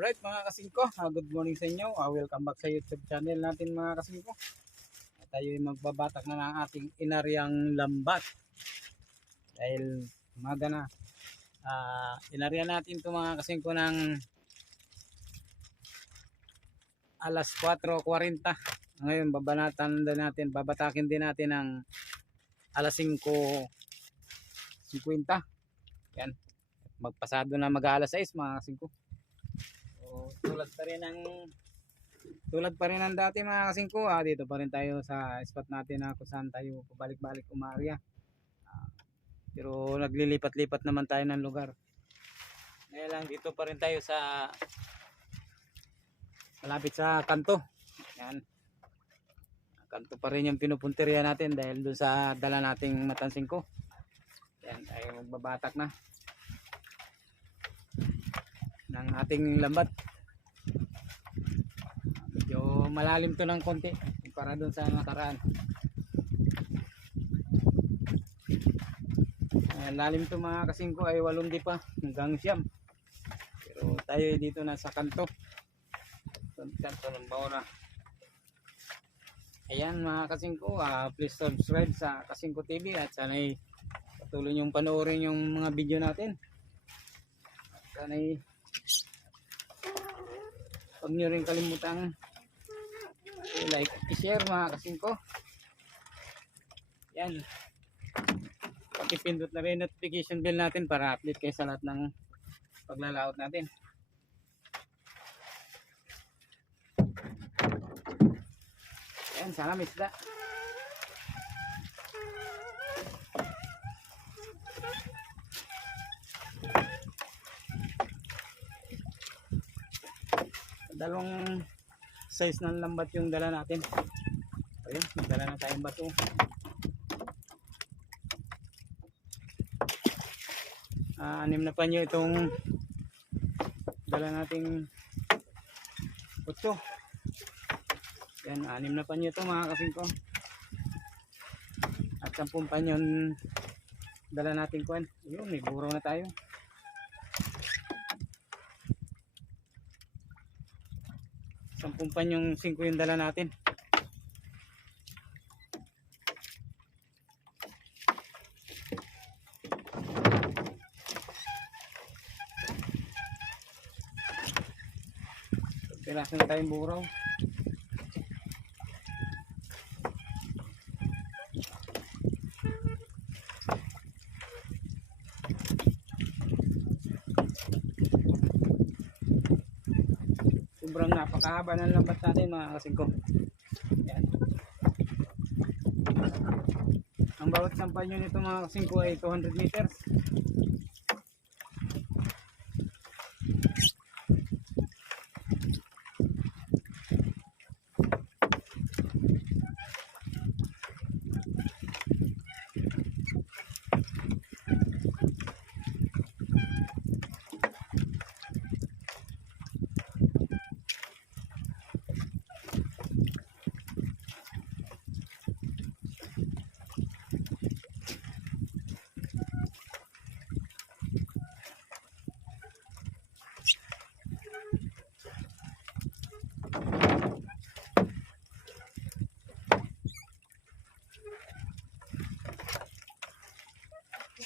Alright mga kasingko, good morning sa inyo. Welcome back sa YouTube channel natin mga kasingko. Tayo ay magbabatak na ng ating inaryang lambat. Dahil umaga na. Inarya natin ito mga kasingko ng alas 4:40. Ngayon babatakin din natin ng alas 5:50. Yan. Magpasado na mag-alas 6 mga kasingko. Tulad pa rin ng dati mga kasingko, dito pa rin tayo sa spot natin na kung saan tayo pabalik-balik umarya. Pero naglilipat-lipat naman tayo ng lugar. Ngayon lang dito pa rin tayo sa malapit sa kanto. Yan. Kanto pa rin yung pinupunteriya natin dahil doon sa dala nating matansing ko. Yan, tayo magbabatak na ng ating lambat. Medyo malalim to ng konti para doon sa nakaraan. Lalim to mga kasingko ay 8 di pa hanggang 9. Pero tayo dito na sa kanto. Kanto ng Baura. Ayan mga kasingko, please subscribe sa Kasingko TV at sana'y patuloy niyong panoorin yung mga video natin. Sana'y huwag nyo rin kalimutang i-like, i-share mga kasingko. Yan. Pakipindot na rin notification bell natin para update kayo sa lahat ng paglalaot natin. Yan, sana may isda. Dalawang size ng lambat yung dala natin. Ayun, magdala na tayong bato. Anim na panyo itong dala nating 8. Yan, 6 na panyo ito mga kasingko. At 10 panyon dala nating kuwan. Ayun, may buraw na tayo. 10 panyong 5 yung dala natin. Piraso na tayong buraw. Sobrang napakahaba ng lambat natin mga kasingko. Yan. Ang bawat sampan nyo nito mga kasingko ay 200 meters.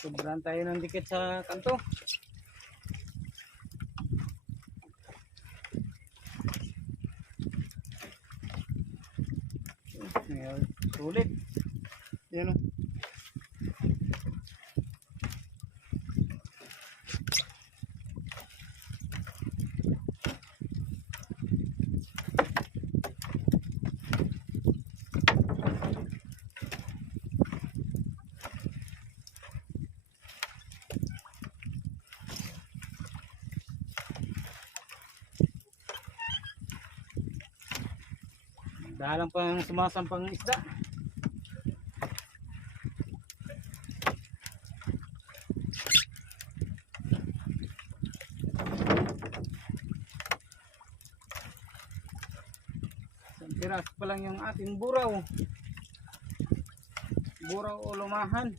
Sobrang tayo ng dikit sa kanto. Sulit. Yan o. Dahalang pang sumasampang isda. Piras pa lang yung ating buraw. Buraw o lumahan.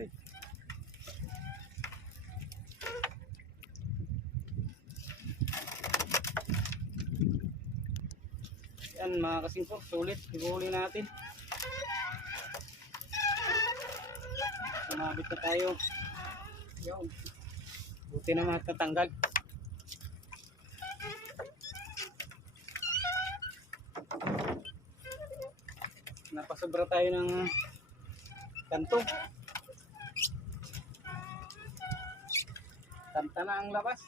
Ay. Yan mga kasingko, sulit. Huli natin. Sumabit na tayo. Yun. Buti na matatanggal. Napasobra tayo ng kanto. Kanta na ang labas.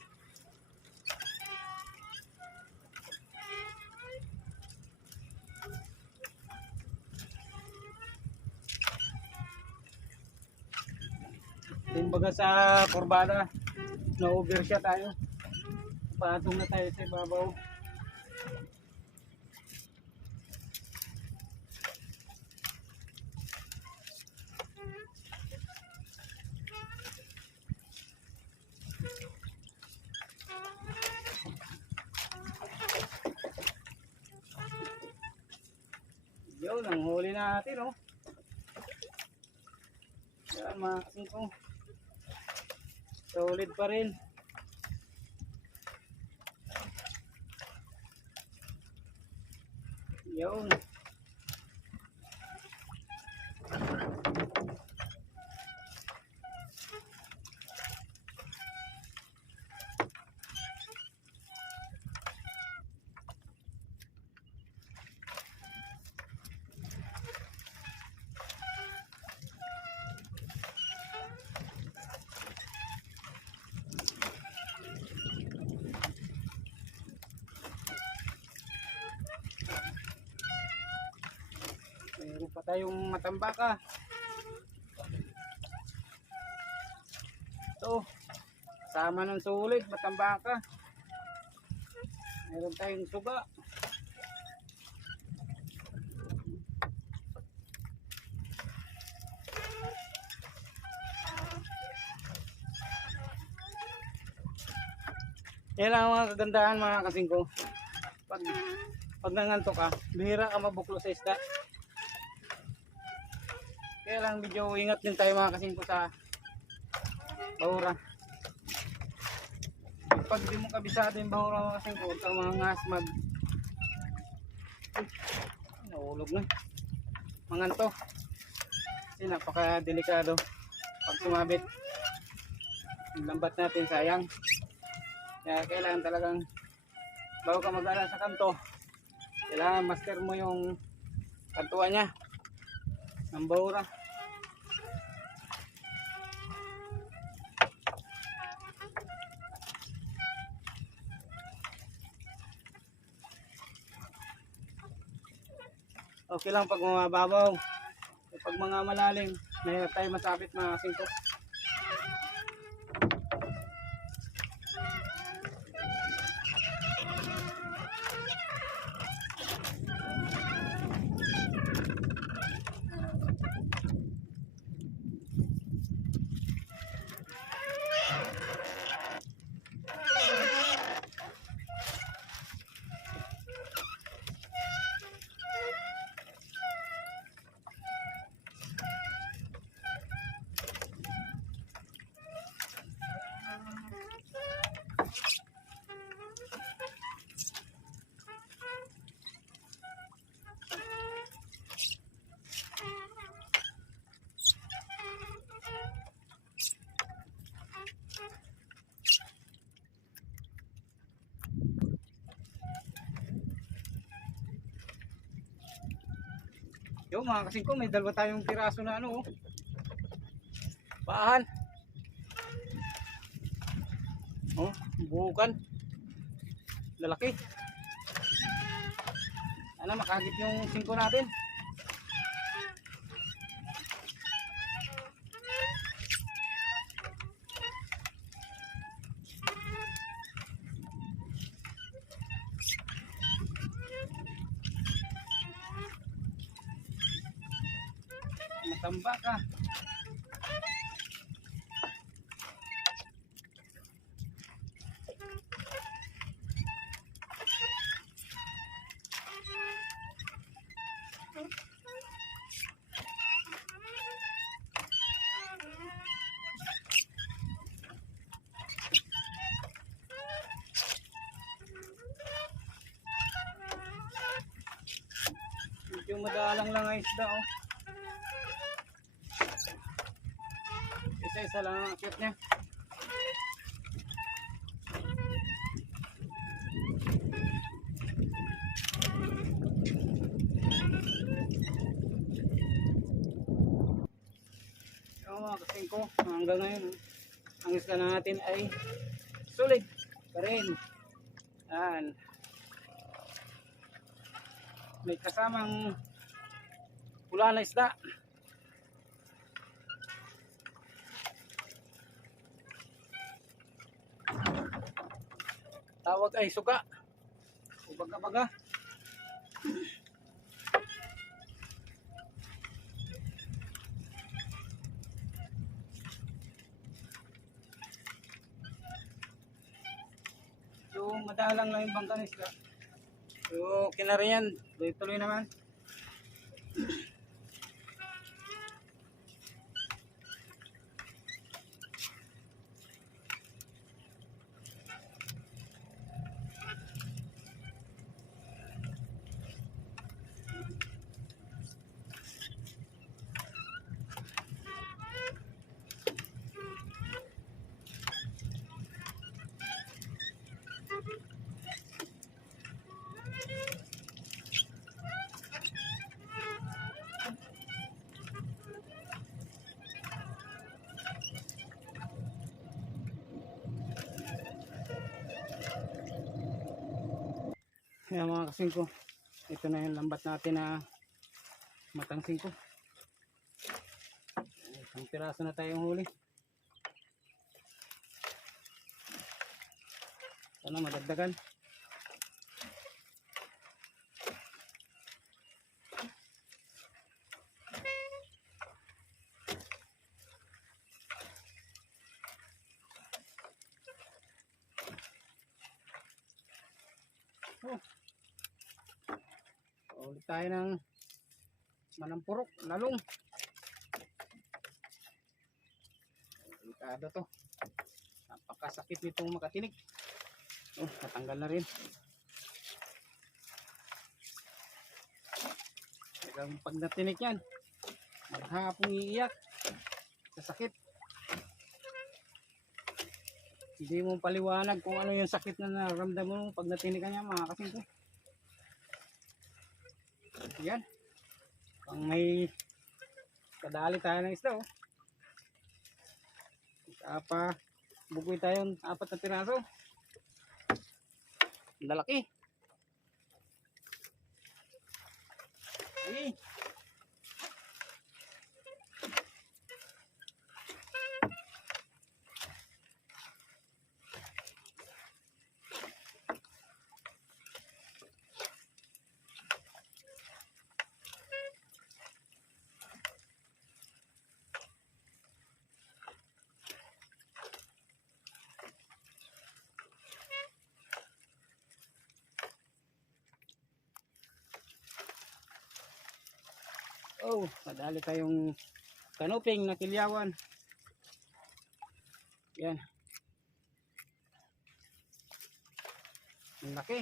Kumbaga sa kurbada, na-over siya tayo. Patong na tayo sa ibabaw. Yun, ang huli natin, oh. Yan mga kasingko. Solid pa rin. Yun. Meron pa tayong matambaka. Ito, sama ng sulit, matambaka. Meron tayong suga. Yan ang mga kagandahan mga kasingko. Pag nangantok ka, bihira ka mabuklo sa isda. Kaya lang medyo ingat din tayo mga kasingko sa bahura. Pag di mo kabisado yung bahura mga kasingko, huwag kang mangas nahulog na. Manganto. Kasi napaka-delikado. Pag sumabit, yung lambat natin sayang. Kaya kailangan talagang bago ka mag-ala sa kanto, kailangan master mo yung kantuan niya ng bahura. Okay lang pag mababaw. Pag mga malalim, mahirap tayo masabit mga kasingko. Yo mga kasingko, may dalawa tayong piraso na ano, oh. Paahan. Oh, buhukan. Lalaki. Sana makagit yung singko natin. Matambaka. madalang lang ang isda, oh. Isa-isa lang ang akyat niya. Yung mga kasing ko, hanggang ngayon, ang isda natin ay sulit pa rin. Yan. May kasamang pula na isda. Tawag ay suka. O baga-baga. So madalang lang yung bangka na isda. So kinariyan, tuloy-tuloy naman. Kaya mga kasingko, ito na yung lambat natin na matang singko. Isang piraso na tayong huli. Sana madagdagan. Oh. Ulit tayo ng manampurok, lalong. Delikado to. Napakasakit nitong makatinik. Oh, natanggal na rin. Pag natinik yan, maghapong iiyak sa sakit. Hindi mo paliwanag kung ano yung sakit na nararamdaman mo pag natinik ka niya, mga kasingko. Yan. Pang may kadali tayo ng isda, oh. Apa, bugoy tayo 4 na piraso. Ang lalaki. Ay. Oh, madali tayong kanuping na kilyawan. Yan. Ang laki.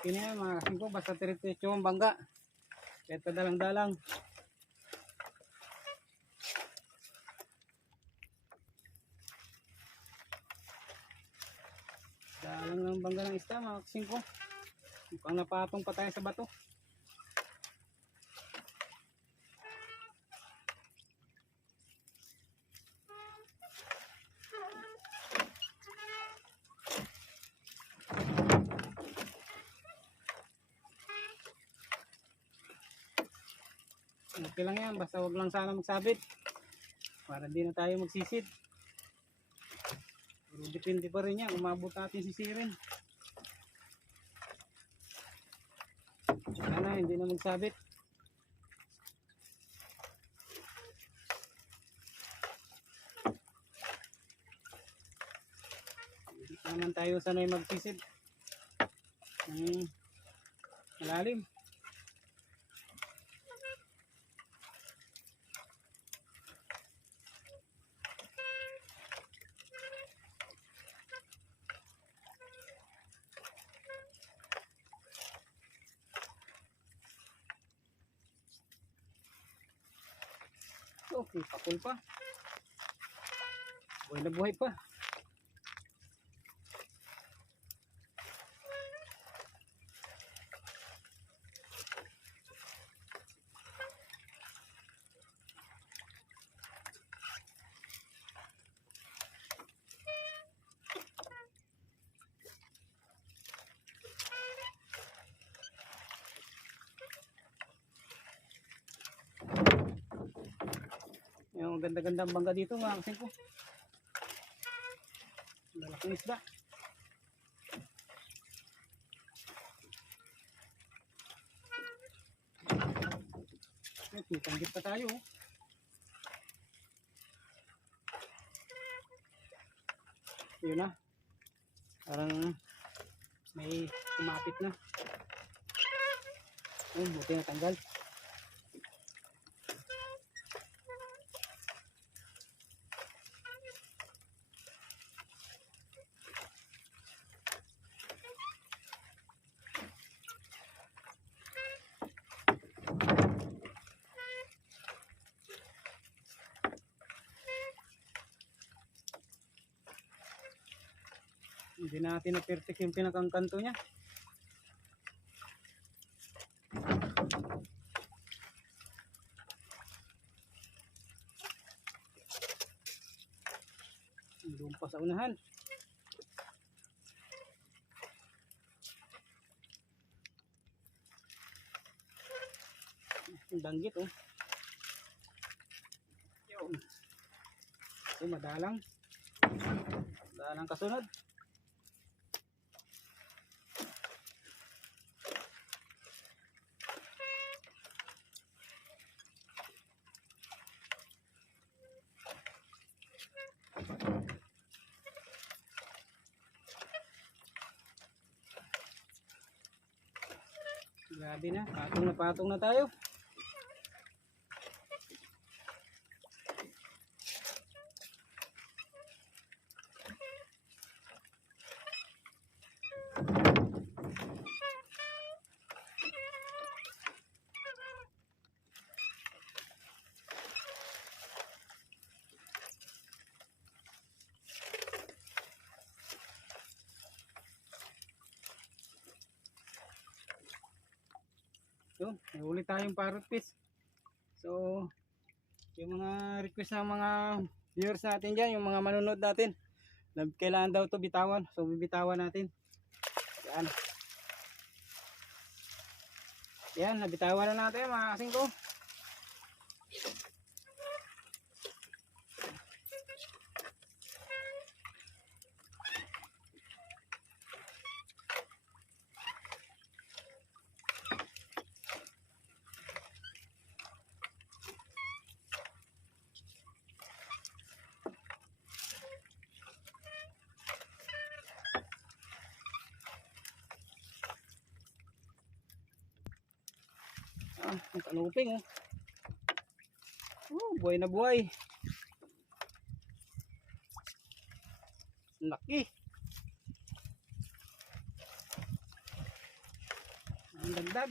Okay na yan mga kasingko, basta tirit-tirit yung bangga. Kahit padalang-dalang. Dalang ng bangga ng isda mga kasingko. Mukhang napatong pa tayo sa bato. Okay lang yan, basta wag lang sana magsabit para di na tayo magsisid. Pero depende pa rin yan, umabot natin sisirin. Sana hindi na magsabit. Hindi naman tayo sanay magsisid malalim. May pakul pa. Buhay na buhay pa. Yung ganda-ganda ang bangga dito mga kasing ko. Lalaking isda. May tanggit pa tayo. Yun na. Parang may kumapit na. Buti na tanggal. Hindi natin na-perfect yung pinakang kanto niya. Doon pa sa unahan. Ang danggit oh. Yun. Ito madalang. Madalang kasunod. Grabe na, patong na tayo. So, may ulit tayong parrot fish. So, yung mga request ng mga viewers natin dyan, yung mga manunod natin, kailangan daw to bitawan. So, bibitawan natin. Yan. Yan, nabitawan na natin mga kasing ko. Ang kanuping oh. Buhay na buhay. Laki. Ang dagdag.